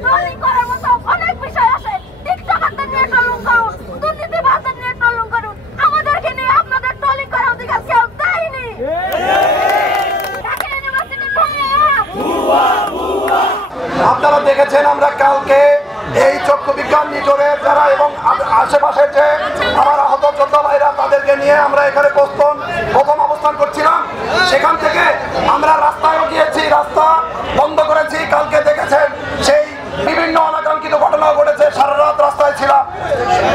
Trolling করার মতো অনেক বিষয় আছে। টিকটকারদের নিয়ে ট্রলিং করুন, দুর্নীতিবাজদের নিয়ে ট্রলিং করুন, আমাদেরকে নিয়ে আপনাদের ট্রলিং করার অধিকার কেউ দেয়নি। আপনারা দেখেছেন আমরা কালকে এই চক্ষু বিজ্ঞান নিটোরের যারা এবং আশেপাশের যে আমার আহত যোদ্ধা ভাইরা তাদেরকে নিয়ে আমরা এখানে প্রথম অবস্থান করছিলাম। সেখান থেকে আমরা রাস্তায়ও গিয়েছি, রাস্তা বন্ধ করেছি। কালকে দেখেছেন সেই বিভিন্ন অনাকাঙ্ক্ষিত ঘটনাও ঘটেছে, সারা রাত রাস্তায় ছিলাম।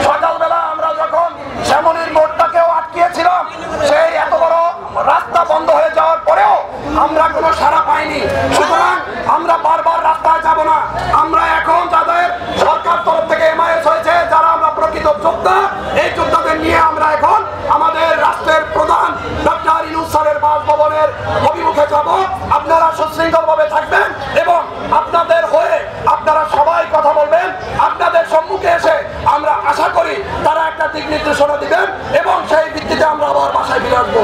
সকালবেলা আমরা যখন শ্যামলীর মোড়টাকেও আটকিয়েছিলাম, সেই এত বড় রাস্তা বন্ধ হয়ে যাওয়ার পরেও আমরা কোনো সাড়া পাইনি। সুতরাং আমরা বারবার রাস্তায় যাব না। আমরা এখন যাদের সরকার তরফ থেকে এমআইএস হয়েছে, যারা আমরা প্রকৃত যোদ্ধা, এই যোদ্ধাদের নিয়ে আমরা এখন আমাদের রাষ্ট্রের প্রধান ডক্টর ইউনূস স্যারের বাসভবনের অভিমুখে যাব। আপনারা সুশৃঙ্খলভাবে থাকবেন এবং আপনাদের হয়ে আপনারা সবাই কথা বলবেন। আপনাদের সম্মুখে এসে আমরা আশা করি তারা একটা দিক নির্দেশনা দিবেন এবং সেই ভিত্তিতে আমরা আবার বাসায় ফিরে আসবো।